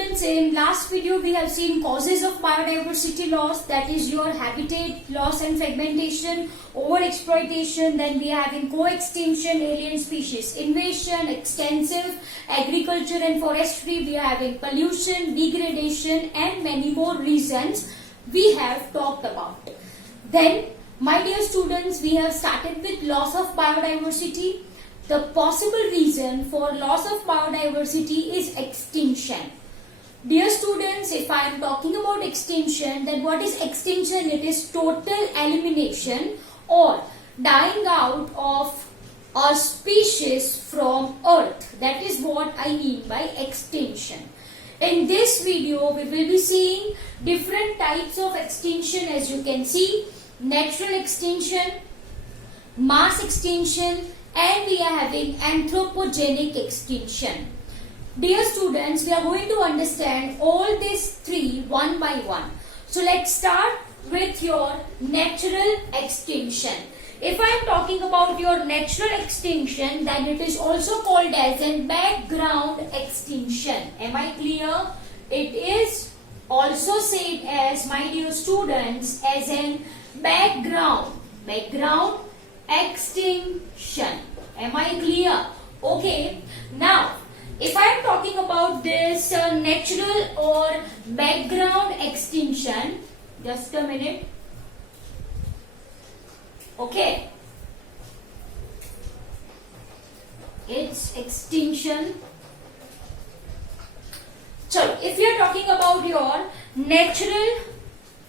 students, in last video we have seen causes of biodiversity loss, that is your habitat loss and fragmentation, overexploitation, then we are having co-extinction, alien species invasion, extensive agriculture and forestry, we are having pollution, degradation and many more reasons we have talked about. Then, my dear students, we have started with loss of biodiversity. The possible reason for loss of biodiversity is extinction. Dear students, if I am talking about extinction, then what is extinction? It is total elimination or dying out of a species from earth. That is what I mean by extinction. In this video, we will be seeing different types of extinction, as you can see. Natural extinction, mass extinction, and we are having anthropogenic extinction. Dear students, we are going to understand all these three one by one. So let's start with your natural extinction. If I am talking about your natural extinction, then it is also called as a background extinction. Am I clear? It is also said as, my dear students, as an background extinction. Am I clear? Okay. Now, if I am talking about this natural or background extinction, just a minute. Okay. It's extinction. So, if you are talking about your natural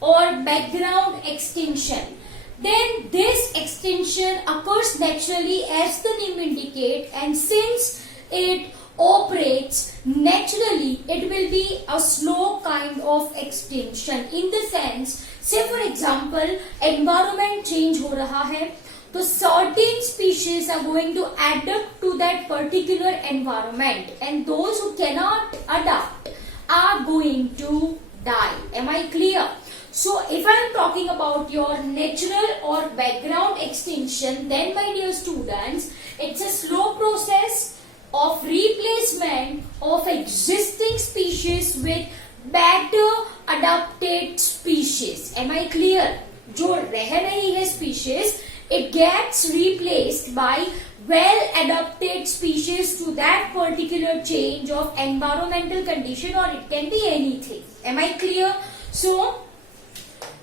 or background extinction, then this extinction occurs naturally as the name indicates, and since it operates naturally, it will be a slow kind of extinction. In the sense, say for example, environment change हो रहा है, तो certain species are going to adapt to that particular environment, and those who cannot adapt are going to die. Am I clear? So, if I am talking about your natural or background extinction, then my dear students, it's a slow process of replacement of existing species with better adapted species. Am I clear? जो रह रही है species, it gets replaced by well adapted species to that particular change of environmental condition, or it can be anything. Am I clear? So,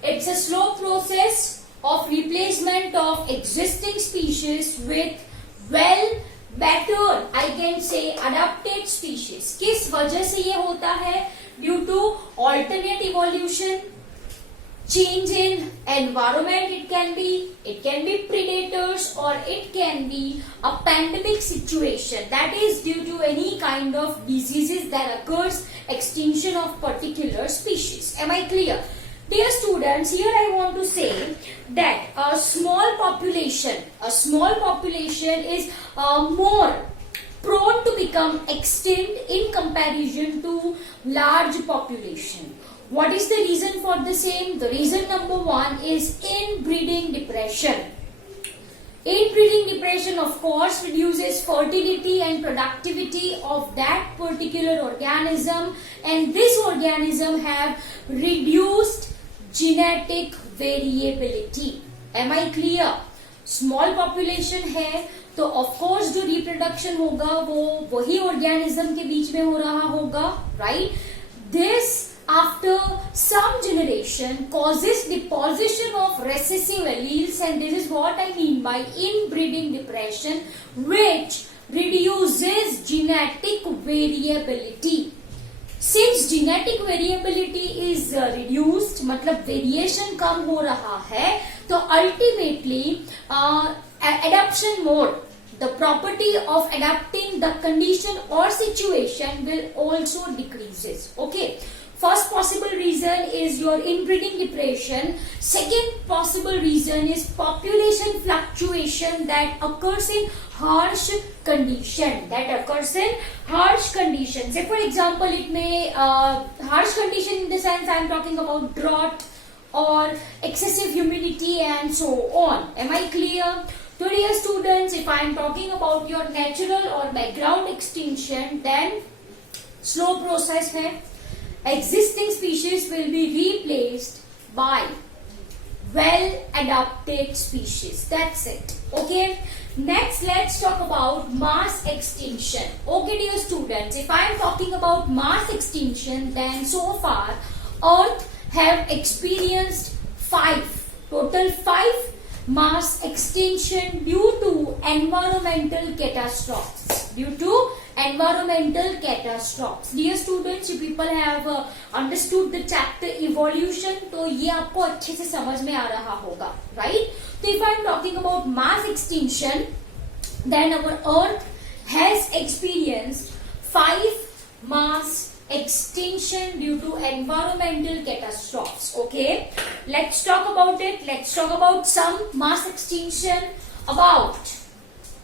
it's a slow process of replacement of existing species with better, I can say, adapted species. किस वजह से ये होता है? Due to alternate evolution, change in environment, it can be predators, or it can be a pandemic situation. That is due to any kind of diseases that occurs, extinction of particular species. Am I clear? Dear students, here I want to say that a small population is more prone to become extinct in comparison to large population. What is the reason for the same? The reason number one is inbreeding depression. Inbreeding depression, of course, reduces fertility and productivity of that particular organism, and this organism have reduced genetic variability. Am I clear? Small population है, तो of course जो reproduction होगा वो वही organism के बीच में हो रहा होगा, right? This after some generation causes deposition of recessive alleles, and this is what I mean by inbreeding depression, which reduces genetic variability. Since genetic variability is reduced, मतलब variation कम हो रहा है, तो ultimately adaptation mode, the property of adapting the condition or situation will also decreases. Okay. First possible reason is your inbreeding depression. Second possible reason is population fluctuation that occurs in harsh condition. Say for example, it may harsh condition in the sense I am talking about drought or excessive humidity and so on. Am I clear? So dear students, if I am talking about your natural or background extinction, then slow process है. existing species will be replaced by well adapted species. That's it. Okay. Next, let's talk about mass extinction. Okay, dear students, if I am talking about mass extinction, then so far Earth have experienced total five mass extinction due to environmental catastrophes. Dear students, you people have understood the chapter evolution, तो ये आपको अच्छे से समझ में आ रहा होगा, right? So if I am talking about mass extinction, then our Earth has experienced five mass extinction due to environmental catastrophes. Okay, let's talk about it. Let's talk about some mass extinction. About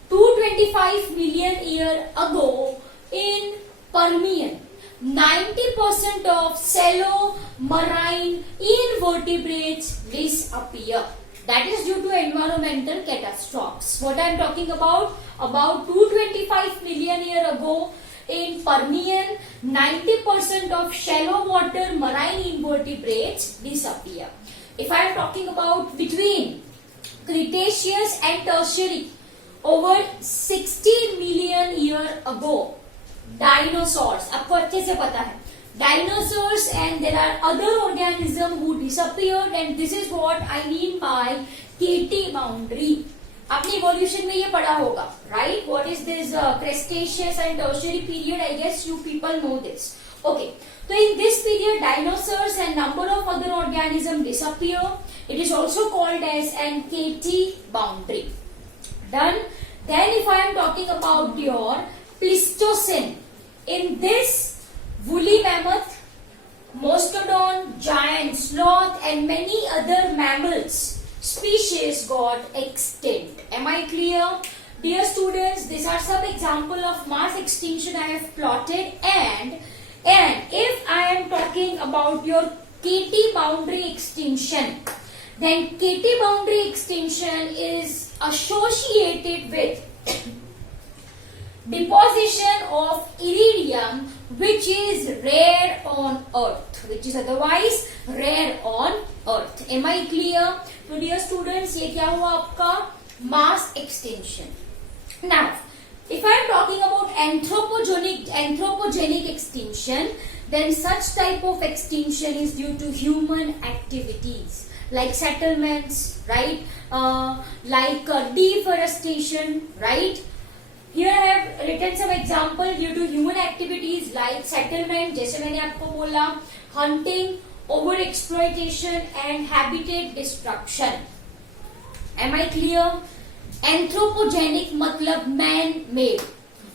225 million years ago in Permian, 90% of shallow marine invertebrates disappear. That is due to environmental catastrophes. What I am talking about 225 million years ago in Permian, 90% of shallow water marine invertebrates disappear. If I am talking about between Cretaceous and Tertiary, over 60 million years ago, dinosaurs, आपको अच्छे से पता है, dinosaurs, and there are other organisms who disappeared, and this is what I mean by KT boundary. आपने evolution में ये पढ़ा होगा, right? What is this Cretaceous and Tertiary period? I guess you people know this. Okay, so in this period, dinosaurs and number of other organisms disappear. It is also called as an KT boundary. Done. Then, if I am talking about your Pleistocene, in this woolly mammoth, mastodon, giant sloth, and many other mammals species got extinct. Am I clear? Dear students, these are some example of mass extinction I have plotted, and if I am talking about your KT boundary extinction, then KT boundary extinction is associated with deposition of iridium, which is rare on Earth, which is otherwise rare on Earth. Am I clear? So dear students, ये क्या हुआ आपका mass extinction. Now, if I am talking about anthropogenic extinction, then such type of extinction is due to human activities like settlements, right? Like deforestation, right? Here I have written some example due to human activities like settlement, जैसे मैंने आपको बोला, hunting, over exploitation and habitat destruction. Am I clear? Anthropogenic मतलब man made.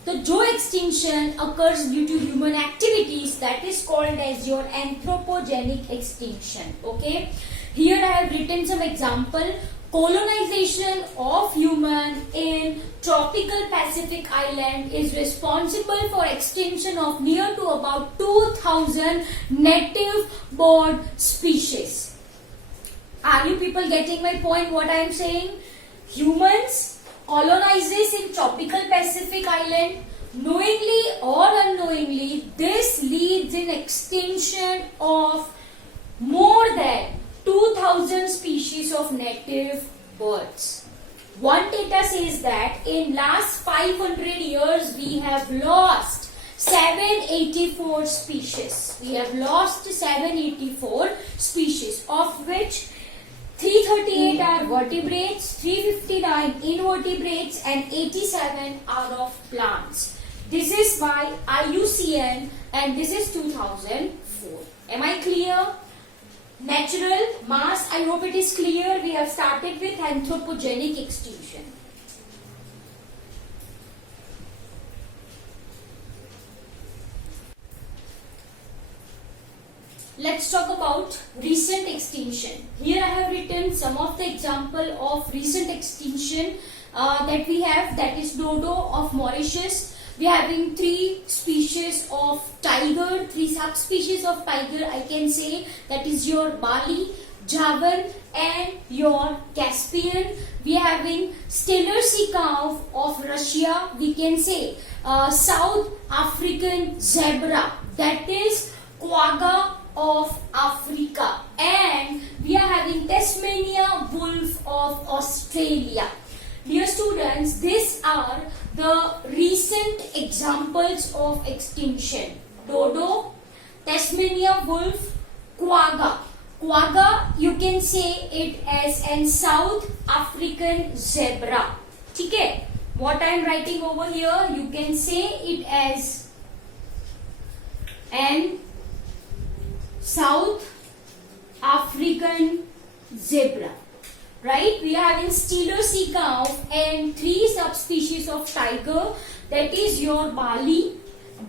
So जो extinction occurs due to human activities, that is called as your anthropogenic extinction. Okay. Here I have written some example. Colonization of human in tropical Pacific island is responsible for extinction of near to about 2000 native bird species. Are you people getting my point what I am saying? Humans colonizes in tropical Pacific island, knowingly or unknowingly, this leads in extinction of more than 2000 species of native birds. One data says that in last 500 years we have lost 784 species. We have lost 784 species, of which 338 are vertebrates, 359 invertebrates, and 87 are of plants. This is by IUCN and this is 2004. Am I clear? Natural, mass, I hope it is clear. We have started with anthropogenic extinction. Let's talk about recent extinction. Here I have written some of the example of recent extinction that we have. That is dodo of Mauritius. We are having 3 species of tiger, 3 subspecies of tiger. I can say that is your Bali, Javan, and your Caspian. We are having stellar sea cow of Russia. We can say South African zebra, that is quagga examples of extinction: dodo, Tasmanian wolf, quagga. Quagga, you can say it as an South African zebra. ठीक है? What I am writing over here, you can say it as an South African zebra. Right? We are having Steller sea cow and 3 subspecies of tiger. That is your Bali,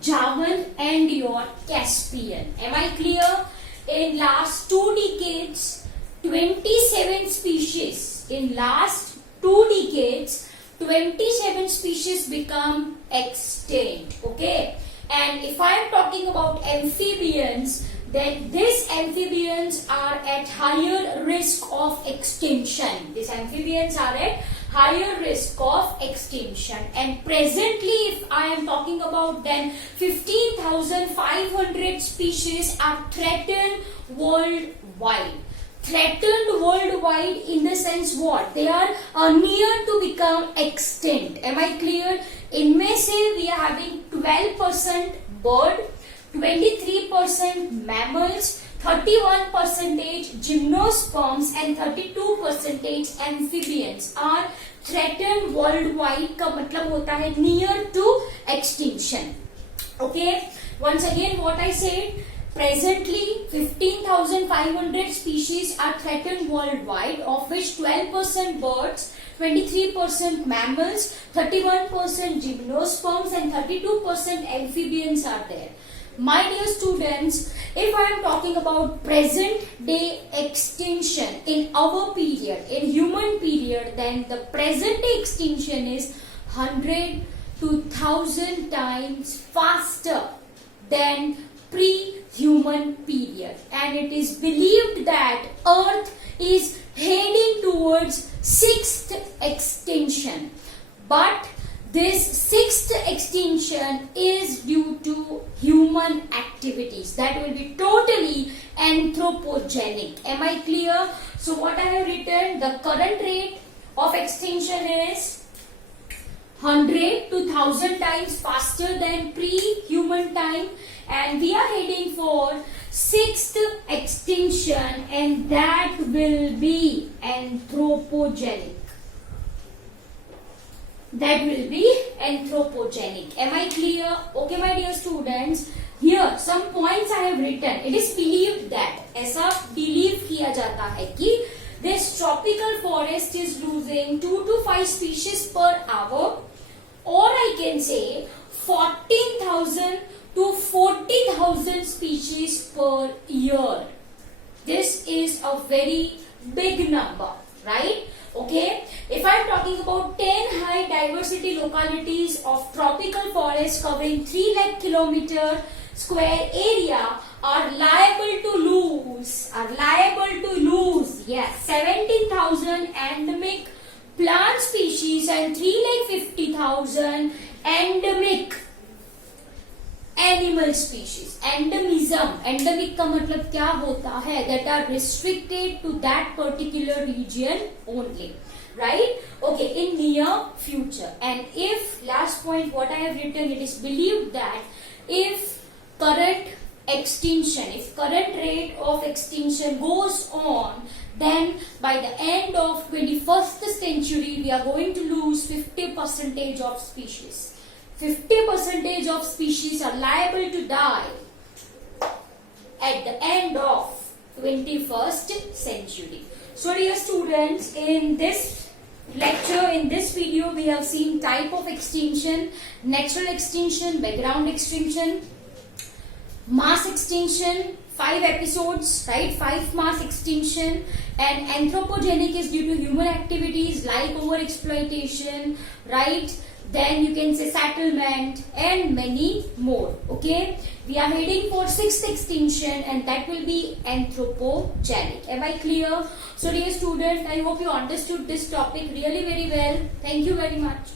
Javan and your Caspian. Am I clear? In last 2 decades, 27 species. In last 2 decades, 27 species become extinct. Okay? And if I am talking about amphibians, then these amphibians are at higher risk of extinction. These amphibians are at higher risk of extinction. And presently, if I am talking about, then 15,500 species are threatened worldwide. Threatened worldwide in the sense what? They are near to become extinct. Am I clear? इनमें से we are having 12% bird, 23% mammals, 31% gymnosperms and 32% amphibians are threatened worldwide. का मतलब होता है near to extinction. Okay, once again what I said, presently 15,500 species are threatened worldwide, of which 12% birds, 23% mammals, 31% gymnosperms and 32% amphibians are there. My dear students, if I am talking about present day extinction in our period, in human period, then the present day extinction is 100 to 1000 times faster than pre-human period, and it is believed that Earth is heading towards 6th extinction. But this 6th extinction is due to human activities that will be totally anthropogenic. Am I clear? So what I have written, the current rate of extinction is 100 to 1000 times faster than pre-human time, and we are heading for 6th extinction, and that will be anthropogenic. That will be anthropogenic. Am I clear? Okay, my dear students, here some points I have written. It is believed that, ऐसा believe किया जाता है कि this tropical forest is losing 2 to 5 species per hour, or I can say 14,000 to 40,000 species per year. This is a very big number, right? Okay, if I am talking about 10 high diversity localities of tropical forest covering 3 lakh kilometer square area are liable to lose, yes, 17,000 endemic plant species and 3,50,000 endemic animal species. Endemism, endemic का मतलब क्या होता है? That are restricted to that particular region only, right? Okay, in near future. And if, last point what I have written, it is believed that if current rate of extinction goes on, then by the end of 21st century we are going to lose 50% of species. 50% of species are liable to die at the end of 21st century. So dear students, in this lecture, in this video, we have seen type of extinction, natural extinction, background extinction, mass extinction, 5 episodes, right? 5 mass extinction, and anthropogenic is due to human activities like overexploitation, right? Then you can say settlement and many more. Okay, we are heading for 6th extinction, and that will be anthropogenic. Am I clear? So dear student, I hope you understood this topic really very well. Thank you very much.